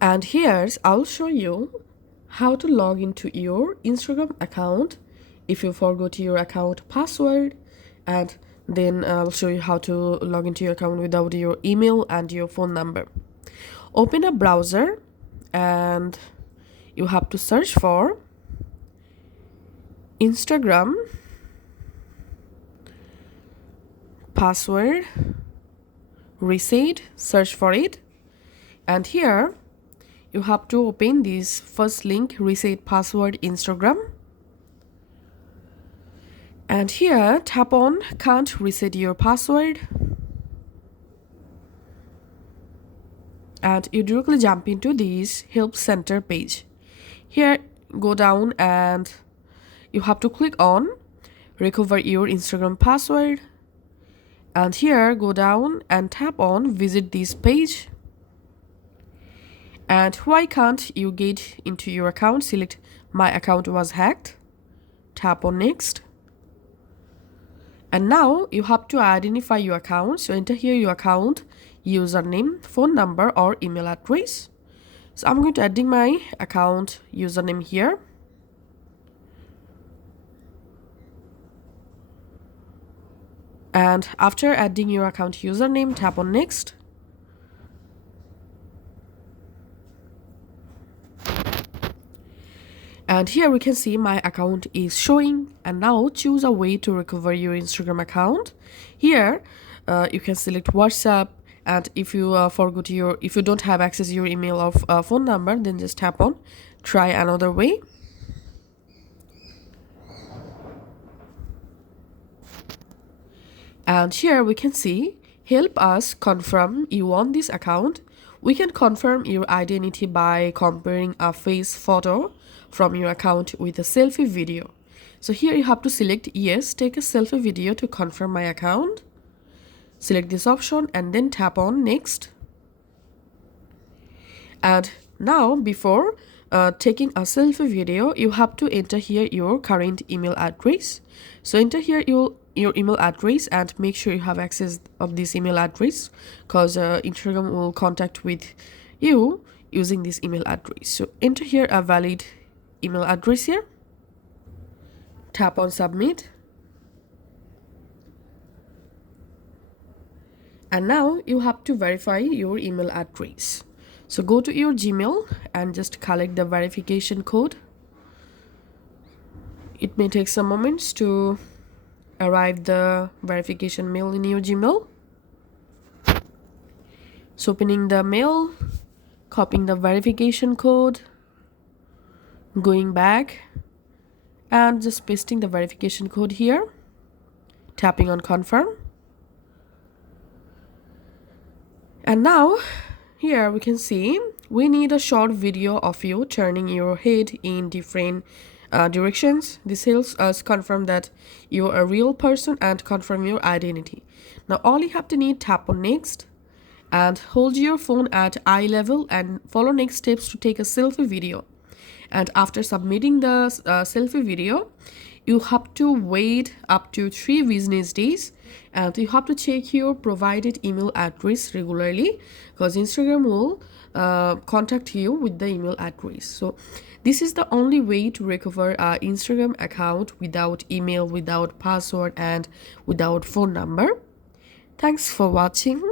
And here's I'll show you how to log into your Instagram account if you forgot your account password, and then I'll show you how to log into your account without your email and your phone number. Open a browser and you have to search for Instagram password reset, search for it, and here you have to open this first link, reset password Instagram, and here tap on can't reset your password, and you directly jump into this help center page. Here go down and you have to click on recover your Instagram password, and here go down and tap on visit this page. And why can't you get into your account? Select my account was hacked, tap on next, and now you have to identify your account. So enter here your account username, phone number or email address. So I'm going to adding my account username here, and after adding your account username, tap on next. And here we can see my account is showing, and now choose a way to recover your Instagram account. Here you can select WhatsApp, and if you if you don't have access to your email or phone number, then just tap on try another way. And here we can see help us confirm you on this account. We can confirm your identity by comparing a face photo from your account with a selfie video. So here you have to select yes, take a selfie video to confirm my account. Select this option and then tap on next. And now before taking a selfie video, you have to enter here your current email address. So enter here your email address and make sure you have access of this email address, because Instagram will contact with you using this email address. So enter here a valid email address here, tap on submit, and now you have to verify your email address. So go to your Gmail and just collect the verification code. It may take some moments to arrive the verification mail in your Gmail. So opening the mail, copying the verification code, going back and just pasting the verification code here, tapping on confirm. And now here we can see we need a short video of you turning your head in different directions. This helps us confirm that you're a real person and confirm your identity. Now all you have to need, tap on next and hold your phone at eye level and follow next steps to take a selfie video. And after submitting the selfie video, you have to wait up to 3 business days, and you have to check your provided email address regularly, because Instagram will contact you with the email address. So this is the only way to recover an Instagram account without email, without password and without phone number. Thanks for watching.